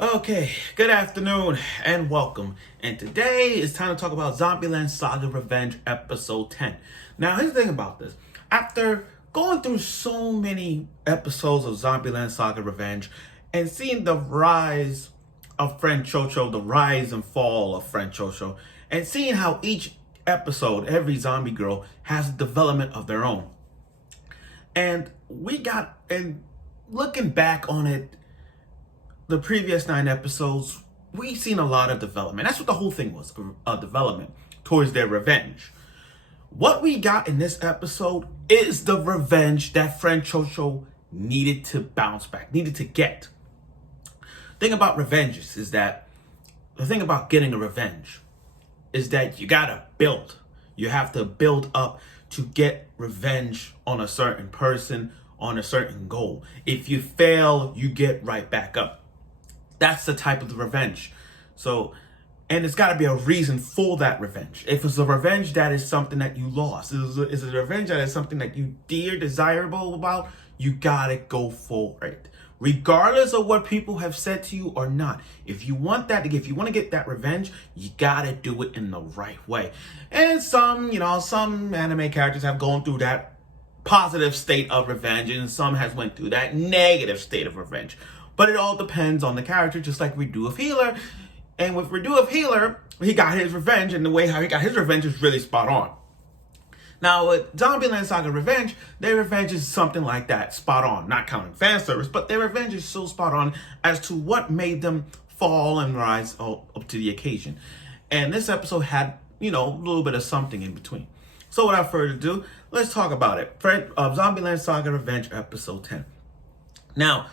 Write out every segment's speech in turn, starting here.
Okay, good afternoon and welcome. And today it's time to talk about Zombieland Saga Revenge episode 10. Now, here's the thing about this. After going through so many episodes of Zombieland Saga Revenge and seeing the rise of Friend Chocho, the rise and fall of Friend Chocho, and seeing how each episode, every zombie girl has a development of their own. And looking back on it, the previous 9 episodes, we've seen a lot of development. That's what the whole thing was, a development towards their revenge. What we got in this episode is the revenge that Friend Chocho needed to bounce back, needed to get. The thing about revenges is that, the thing about getting a revenge is that you gotta build. You have to build up to get revenge on a certain person, on a certain goal. If you fail, you get right back up. That's the type of the revenge. So, and it's got to be a reason for that revenge. If it's a revenge that is something that you lost, is it a revenge that is something that you desirable about, you got to go for it. Regardless of what people have said to you or not. If you want to get that revenge, you got to do it in the right way. And some anime characters have gone through that positive state of revenge, and some has went through that negative state of revenge. But it all depends on the character, just like Redo of Healer. And with Redo of Healer, he got his revenge, and the way how he got his revenge is really spot on. Now, with Zombieland Saga Revenge, their revenge is something like that, spot on. Not counting fan service, but their revenge is so spot on as to what made them fall and rise up to the occasion. And this episode had, a little bit of something in between. So without further ado, let's talk about it. Zombieland Saga Revenge episode 10. Now,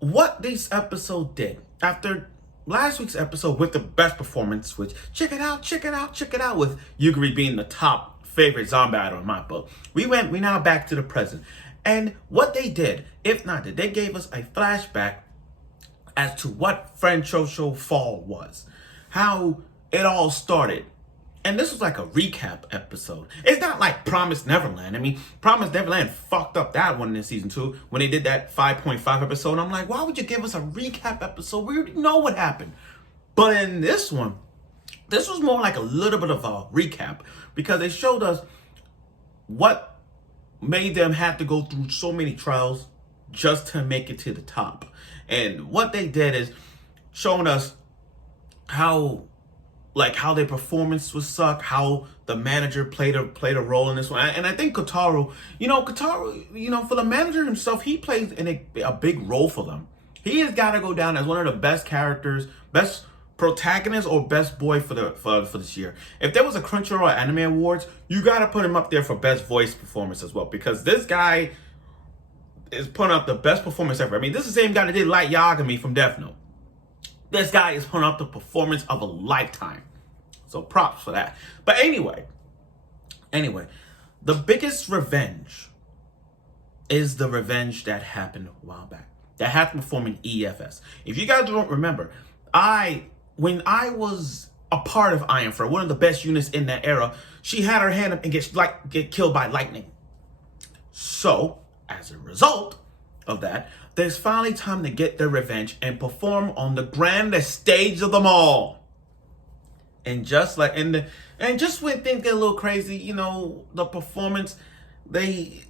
what this episode did, after last week's episode with the best performance, which check it out, with Yugiri being the top favorite zombie idol in my book, we now back to the present. And what they did, they gave us a flashback as to what Friend Chocho fall was, how it all started. And this was like a recap episode. It's not like Promised Neverland. I mean, Promised Neverland fucked up that one in season 2 when they did that 5.5 episode. I'm like, why would you give us a recap episode? We already know what happened. But in this one, this was more like a little bit of a recap because they showed us what made them have to go through so many trials just to make it to the top. And what they did is showing us how their performance was suck, how the manager played a role in this one. And I think Kotaro, for the manager himself, he plays in a big role for them. He has got to go down as one of the best characters, best protagonist or best boy for this year. If there was a Crunchyroll Anime Awards, you got to put him up there for best voice performance as well, because this guy is putting up the best performance ever. I mean, this is the same guy that did Light Yagami from Death Note. This guy is putting up the performance of a lifetime. So props for that. But anyway, the biggest revenge is the revenge that happened a while back. That happened before in EFS. If you guys don't remember, when I was a part of Iron Fur, one of the best units in that era, she had her hand up and get killed by lightning. So, as a result of that, there's finally time to get their revenge and perform on the grandest stage of them all. And just when things get a little crazy, the performance, they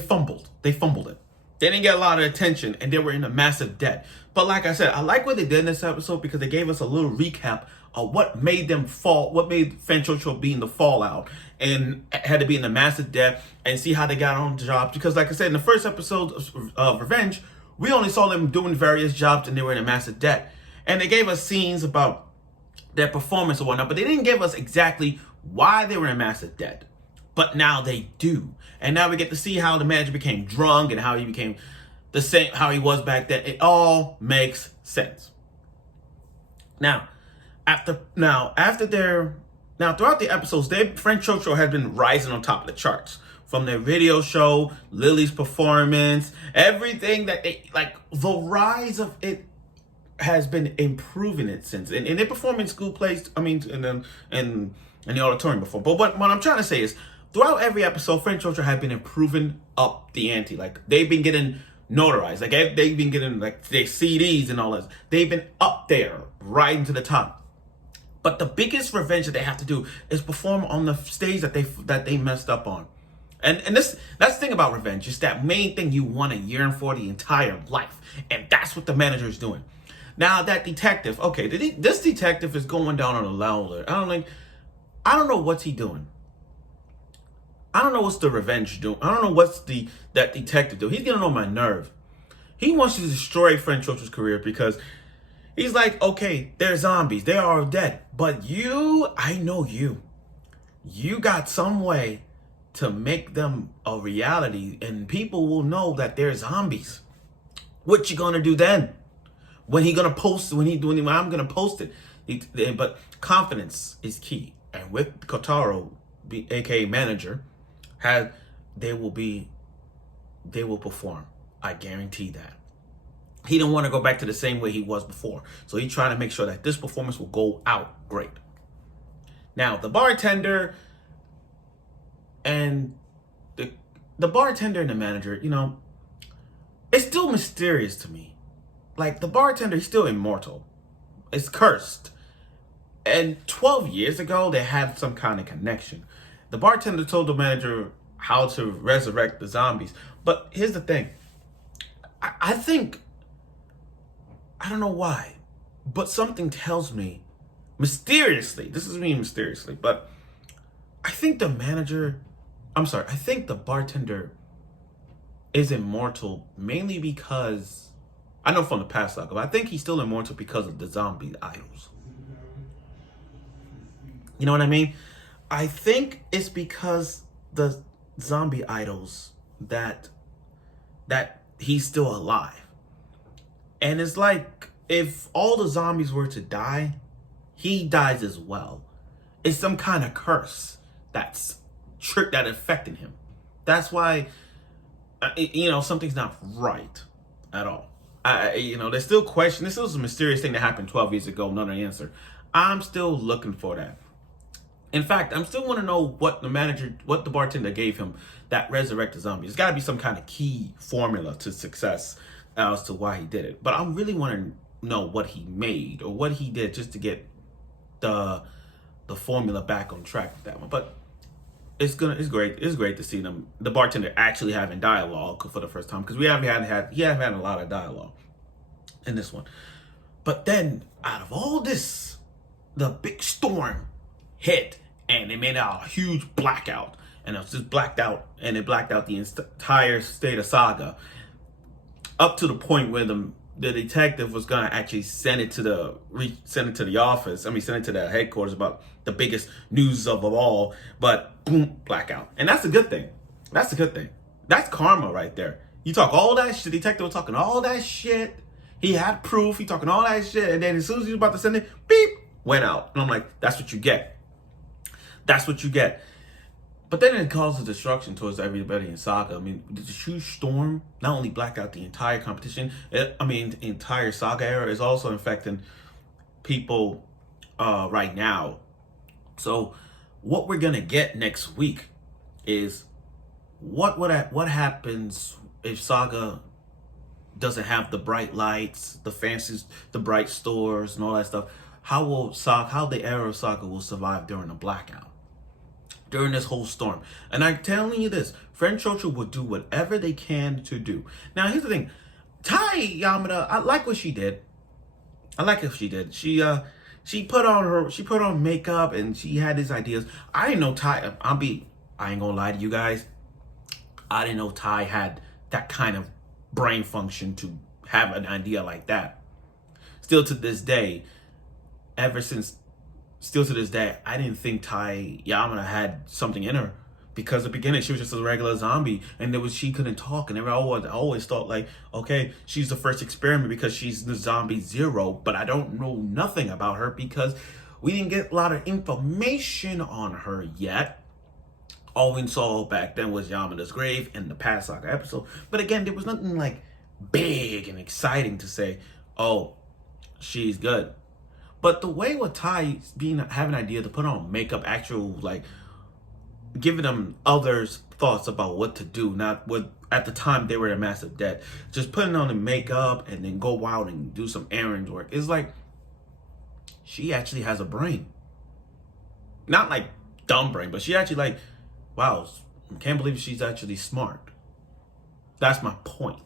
fumbled. They fumbled it. They didn't get a lot of attention, and they were in a massive debt. But like I said, I like what they did in this episode because they gave us a little recap of what made them fall, what made Friend Chocho be in the fallout and had to be in a massive debt, and see how they got on jobs. Because like I said, in the first episode of Revenge, we only saw them doing various jobs and they were in a massive debt. And they gave us scenes about their performance or whatnot, but they didn't give us exactly why they were in massive debt. But now they do. And now we get to see how the manager became drunk and how he became the same, how he was back then. It all makes sense. Now, throughout the episodes, Friend Chocho has been rising on top of the charts. From their video show, Lily's performance, everything that the rise of it has been improving it since. And their performance school plays, in the auditorium before. But what I'm trying to say is, throughout every episode, Friend Chocho have been improving up the ante. Like, they've been getting notarized. Like they've been getting like their CDs and all this. They've been up there, rising to the top. But the biggest revenge that they have to do is perform on the stage that they messed up on. And that's the thing about revenge. It's that main thing you want to yearn for the entire life. And that's what the manager is doing. Now that detective, okay, this detective is going down on a level. I don't know what's he doing. I don't know what's the revenge doing. I don't know what's that detective doing. He's getting on my nerve. He wants to destroy French Roach's career because he's like, okay, they're zombies. They are dead. But I know you. You got some way to make them a reality and people will know that they're zombies. What you gonna do then? When he gonna post? When I'm gonna post it. But confidence is key. And with Kotaro, aka manager, they will perform. I guarantee that. He didn't want to go back to the same way he was before. So he's trying to make sure that this performance will go out great. Now, the bartender and the bartender and the manager, it's still mysterious to me. Like, the bartender, he's still immortal. It's cursed. And 12 years ago, they had some kind of connection. The bartender told the manager how to resurrect the zombies. But here's the thing. I think, I don't know why, but something tells me, mysteriously, this is me mysteriously, but I think the bartender is immortal mainly because, I know from the past Saga, but I think he's still immortal because of the zombie idols. You know what I mean? I think it's because the zombie idols that he's still alive. And it's like, if all the zombies were to die, he dies as well. It's some kind of curse that affected him. That's why, something's not right at all. There's still question. This was a mysterious thing that happened 12 years ago, none answer. I'm still looking for that. In fact, I'm still want to know what the bartender gave him that resurrected zombie. There's got to be some kind of key formula to success as to why he did it. But I really want to know what he made or what he did just to get the formula back on track with that one. But it's great. It's great to see the bartender actually having dialogue for the first time, because he haven't had a lot of dialogue in this one. But then out of all this, the big storm hit and it made a huge blackout, and it was just blacked out, and it blacked out the entire state of Saga, up to the point where the detective was gonna actually send it to the office. Send it to the headquarters about the biggest news of all. But boom, blackout, and that's a good thing. That's a good thing. That's karma right there. You talk all that shit. The detective was talking all that shit. He had proof. He talking all that shit, and then as soon as he was about to send it, beep, went out. And I'm like, that's what you get. That's what you get. But then it causes destruction towards everybody in Saga. I mean, the huge storm not only blacked out the entire competition, the entire Saga era, is also infecting people right now. So what we're gonna get next week is what happens if Saga doesn't have the bright lights, the fancies, the bright stores, and all that stuff. How the era of Saga will survive during a blackout, during this whole storm. And I'm telling you this, French Roach will do whatever they can to do. Now, here's the thing. Tai Yamada, I like what she did. I like what she did. She put on makeup and she had these ideas. I didn't know Tai, I ain't gonna lie to you guys. I didn't know Tai had that kind of brain function to have an idea like that. Still to this day, I didn't think Tai Yamada had something in her, because at the beginning she was just a regular zombie, and she couldn't talk, and I always thought like, okay, she's the first experiment because she's the zombie zero, but I don't know nothing about her because we didn't get a lot of information on her yet. All we saw back then was Yamada's grave and the past Saga episode, but again, there was nothing like big and exciting to say, oh, she's good. But the way with Tai having an idea to put on makeup, actual like giving them others thoughts about what to do, not what at the time they were in massive debt. Just putting on the makeup and then go out and do some errands work. It's like she actually has a brain. Not like dumb brain, but she actually like, wow, can't believe she's actually smart. That's my point.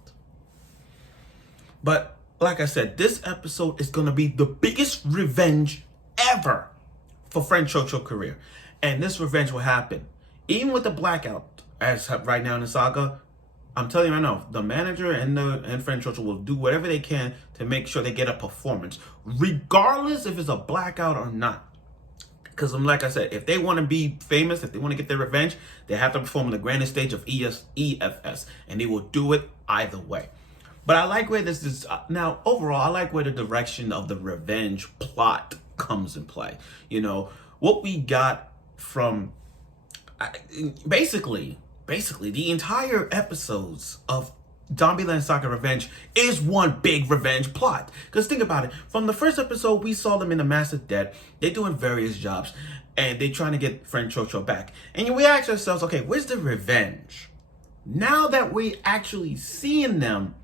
But like I said, this episode is going to be the biggest revenge ever for Friend Chocho's career. And this revenge will happen. Even with the blackout, as right now in the saga, I'm telling you right now, the manager and Friend Chocho will do whatever they can to make sure they get a performance, regardless if it's a blackout or not. Because like I said, if they want to be famous, if they want to get their revenge, they have to perform on the grandest stage of EFS, and they will do it either way. But I like where this is now. Overall, I like where the direction of the revenge plot comes in play. You know what we got from basically the entire episodes of Zombieland Saga Revenge is one big revenge plot. Because think about it. From the first episode, we saw them in a massive debt. They're doing various jobs. And they're trying to get Friend Chocho back. And we ask ourselves, okay, where's the revenge? Now that we actually seeing them,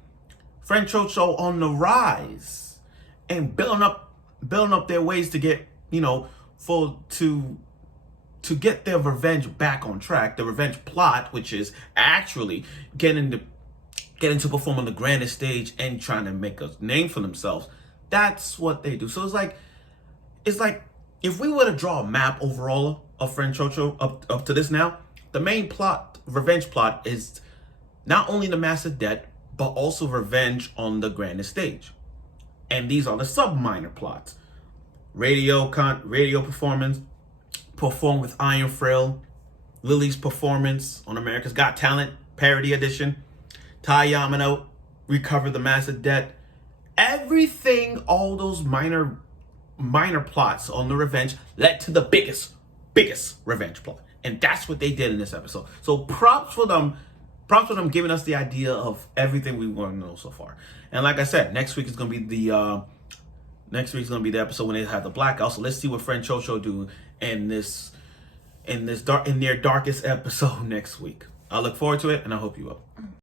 Friend Chocho on the rise. And building up their ways to get, to get their revenge back on track. The revenge plot, which is actually getting to perform on the grandest stage and trying to make a name for themselves. That's what they do. So it's like if we were to draw a map overall of Friend Chocho up to this now, the main plot, revenge plot, is not only the massive debt, but also revenge on the grandest stage. And these are the sub-minor plots. Radio performance, perform with Iron Frill, Lily's performance on America's Got Talent, parody edition, Tai Yamano, recover the massive debt. Everything, all those minor plots on the revenge led to the biggest revenge plot. And that's what they did in this episode. So props for them giving us the idea of everything we want to know so far. And like I said, next week is gonna be the episode when they have the blackout. So let's see what Friend Chocho do in their darkest episode next week. I look forward to it, and I hope you will.